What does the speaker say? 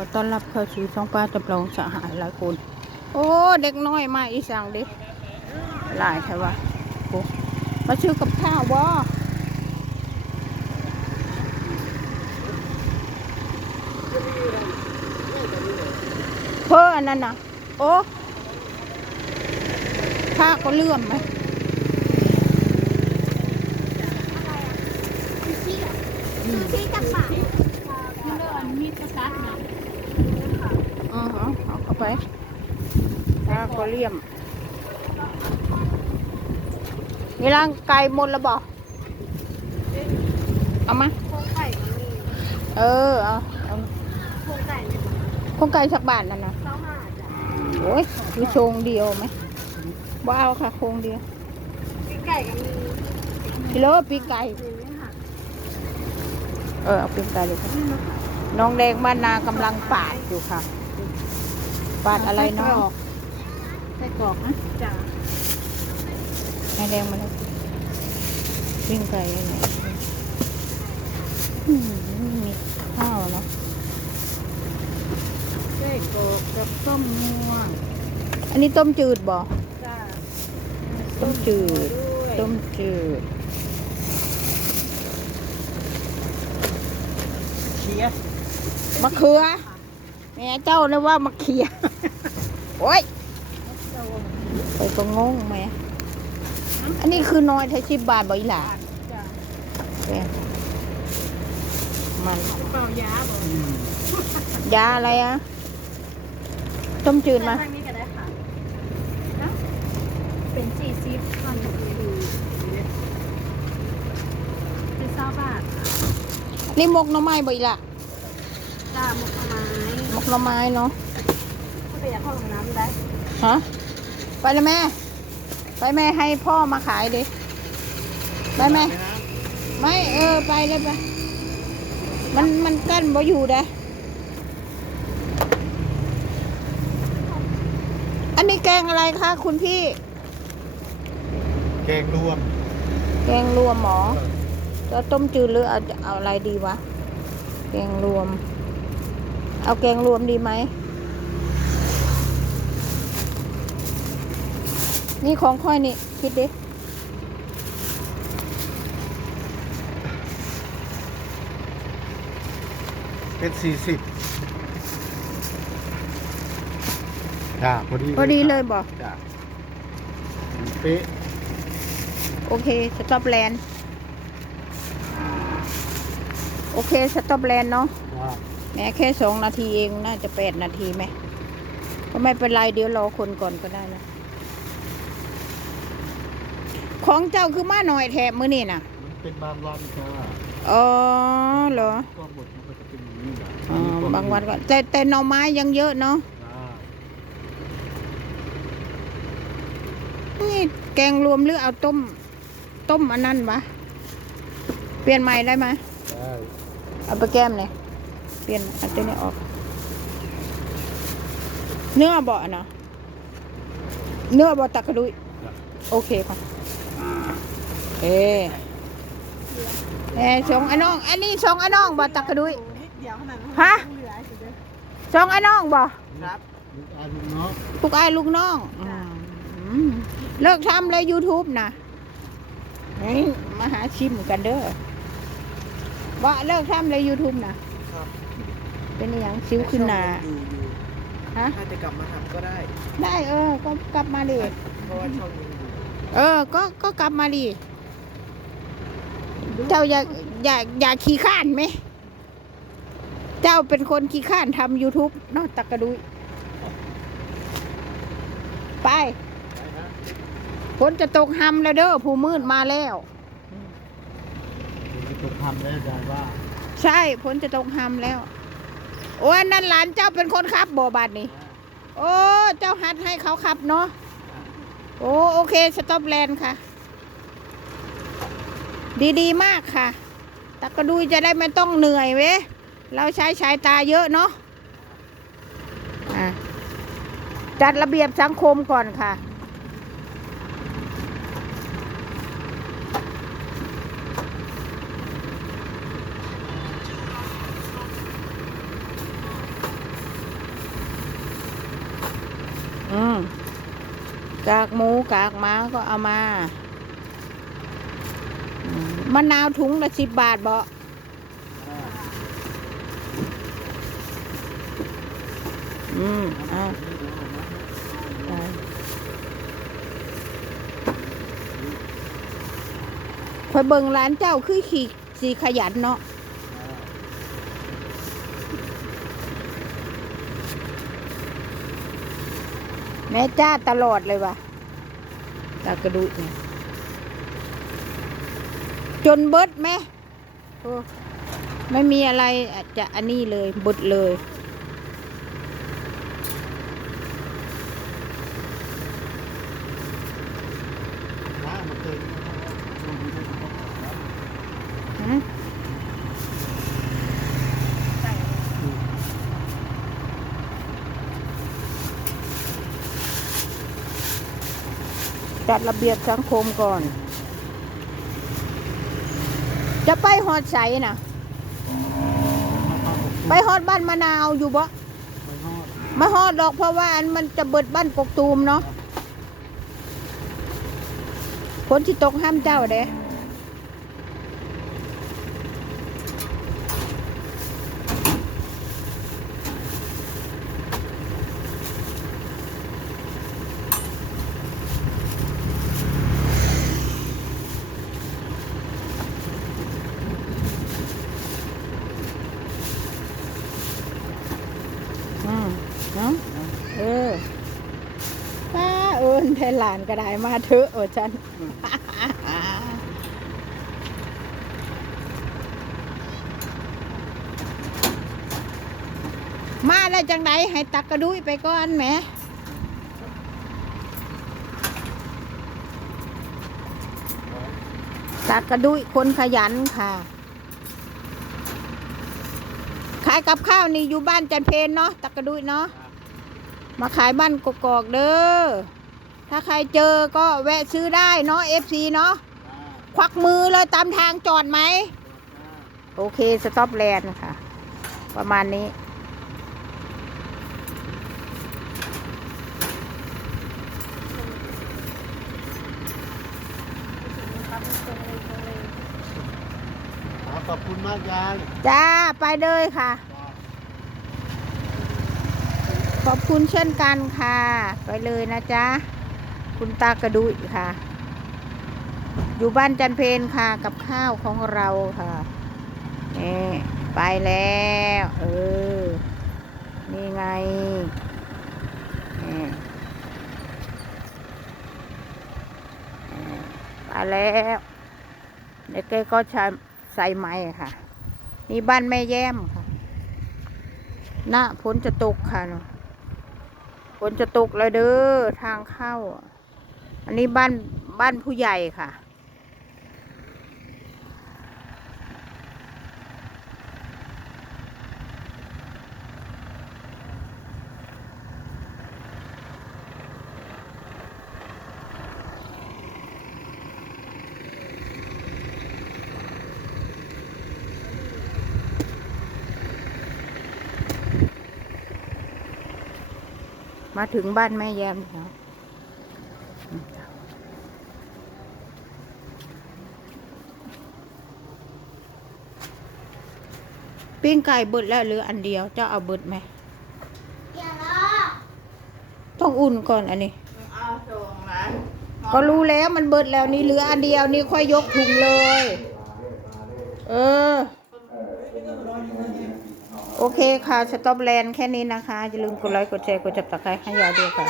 อต้อนรับเข้าสู่ช่องป้าจำลองสหายหลายคน โอ้ เด็กน้อยมาอีสังเด็กหลายใช่ปะโอ้มาซื้อกับข้าวบ่เพื่ออันนั้นนะโอ้ผ้าก็เลื่อมไหมที่จับปากอือฮะ เอาเข้าไปผ้าก็เลี่ยมนี่ร่างไก่หมดแล้วบ่เอามาโครงไก่ก็มีเออเอาเอาโครงไก่เนี่ยโครงไก่สักบาทนั่นนะเจ้าหาจ้ะโอ้ยมีโครงเดียวไหมบ่เอาค่ะโครงเดียวปีกไก่ก็มีกิโลปีกไก่หนึ่งเนี่ยค่ะเออเอาปีกไก่เลยค่ะน้องแดงบ้านนากำลังปาดอยู่ค่ะ ปาดอะไรเนาะไส้กรอกนะจ้ะให้แดงมาเลยปิ้งไก่อะไรอืมมีข้าวเนาะไส้กรอกกับต้มม่วงอันนี้ต้มจืดบ่จ้ะต้มจืดด้วยต้มจืดเชียร์มะเขือแม่เจ้าเลยว่ามะเขียโอ้ยไปก็งงแม่อันนี้คือน้อยไทยสิบบาทบ่อีหล่าจ้ะเนี่ยมันเปล่ายาบ่ยาอะไรอะต้มจืดมาทางนี้ก็ได้ค่ะนะเป็นสี่สิบพันเป็นเศร้าบาทค่ะนี่มกหน่อไม้บ่อีหล่ะจ้าหมกไม้มกห น่อไม้เนาะถ้าไปอยากเข้าห้องน้ำได้ฮะไปเลยแม่ ไปแม่ให้พ่อมาขายดิไปแม่ ไม่เออไปเลยไปมันมันกั้นบ่อยู่เด้ออันนี้แกงอะไรคะคุณพี่ แกงรวม แกงรวมหมอจะต้มจืดหรือเอาเอาอะไรดีวะ แกงรวม เอาแกงรวมดีไหม นี่ของค่อยนี่ คิดดิ เป็นสี่สิบจ้าพอดีพอดีเลยบอก จ้าเป๊ะโอเค สต็อปแลนด์ โอเค สต็อปแลนด์เนาะจ้า แม้แค่สองนาทีเองน่าจะแปดนาทีไหมก็ไม่เป็นไรเดี๋ยวรอคนก่อนก็ได้นะของเจ้าคือมาหน่อยแถบมือนี่น่ะมันเป็นบางวันจ้าอ๋อเหรอก็หมดมันก็จะเป็นอย่างนี้แหละอ๋อบางวันก็แต่แต่หน่อไม้ยังเยอะเนาะจ้านี่แกงรวมหรือเอาต้ม ต้มอันนั้นวะเปลี่ยนใหม่ได้ไหมได้เอาไปแก้มเลยเป ลี่ยนอันตัวนี้ออก เนื้อบ่เนะเนื้อบ่ตักกระดุยโอเคค่ะเอ๊เอ๊ะสองอันน้อง อันนี้สองอันน้องบ่ตักกระดุยฮะเหลืองอันน้องบ่ครับลูกอาลูกเนาะลูกอ้ายลูกน้องเลิกทำเลย YouTube นะมาหาชิมกันเด้อว่าเลิกทำเลย YouTube นะ เป็นอหย่างซิวขึ้นหนาอยู่อยู่ฮะ ถ้าจะกลับมาทำก็ได้ได้เออ ก็กลับมาดิเพราะว่าช่องยังอยู่เออ ก็ก็กลับมาดิเจ้าอย่าอย่าอย่าขี้ข้านไหม เจ้าเป็นคนขี้ข้านทำ YouTube เนอะตักกระดุย ไปฝนจะตกหำแล้วเด้อผู้มืดมาแล้วเดี๋ยวจะทำได้ได้ว่า ใช่ฝนจะตกหำแล้ว โอ้ยนั่นหลานเจ้าเป็นคนขับบ่บาดนี้โอ้เจ้าหัดให้เขาขับเนาะโอ้โอเคสต็อปแลนด์ค่ะ ดีๆมากค่ะตะกระดุยจะได้ไม่ต้องเหนื่อยเว้ยเราใช้สายตาเยอะเนาะอะจัดระเบียบสังคมก่อนค่ะ อืม กากหมูกากหม้าก็เอามามะนาวถุงละสิบบาทบ่อืมอ่าไปคอยเบิ่งร้านเจ้าคือขี่สีขยันเนาะ แม่จ้าตลอดเลยว่ะตากระดุยเนี่ยจนเบิดไหมโอ้ไม่มีอะไรอาจจะอันนี้เลยเบดเลย น้ามันเกิน จัดระเบียบสังคมก่อน จะไปหอดใสนะไปฮอดบ้านมะนาวอยู่บ่ไมาฮอดหรอกเพราะว่าอันมันจะเบิดบ้านปกตูมเนาะคนที่ตกห้ามเจ้าเด้ อืมเนาะเออป้า เอิญแทนหลานก็ได้มาเถอะโอ้ฉันมาแล้วจังไดให้ตักกระดุยไปก่อนแหมตักกระดุยคนขยันค่ะ ขายกับข้าวนี่อยู่บ้านจันเพนเนาะตักกระดุยเนาะมาขายบ้านกอกเด้อ ถ้าใครเจอก็แวะซื้อได้เนาะเอฟซีเนาะควักมือเลยตามทางจอดไหม โอเค สต็อปแลนด์ค่ะ ประมาณนี้ ขอบคุณมากยายจ้า ไปเลยค่ะ ขอบคุณเช่นกันค่ะ ไปเลยนะจ๊ะ คุณตากระดุยค่ะ อยู่บ้านจันเพนค่ะ กับข้าวของเราค่ะนี่ไปแล้ว เออ นี่ไงนี่ไปแล้วเด็กกก็ใช้ใส่ไม้ค่ะ นี่บ้านแม่แย้มค่ะ หน้าฝนจะตกค่ะนอะฝนจะตกแล้วเด้อทางเข้าอั อันนี้บ้านบ้านผู้ใหญ่ค่ะ มาถึงบ้านแม่แย้มแล้ว ปิ้งไก่เบิดแล้วเหรืออันเดียวเจะเอาเบิดไหมต้องอุ่นก่อนอันนี้ เอาส่งนะก็รู้แล้วมันเบิดแล้วนี่เหลืออันเดียวนี่ค่อยยกถุงเลย เออ โอเคค่ะสต็อปแลนด์แค่นี้นะคะ อย่าลืมกดไลค์กดแชร์กดจับตะไคร้ให้ยายด้วยค่ะ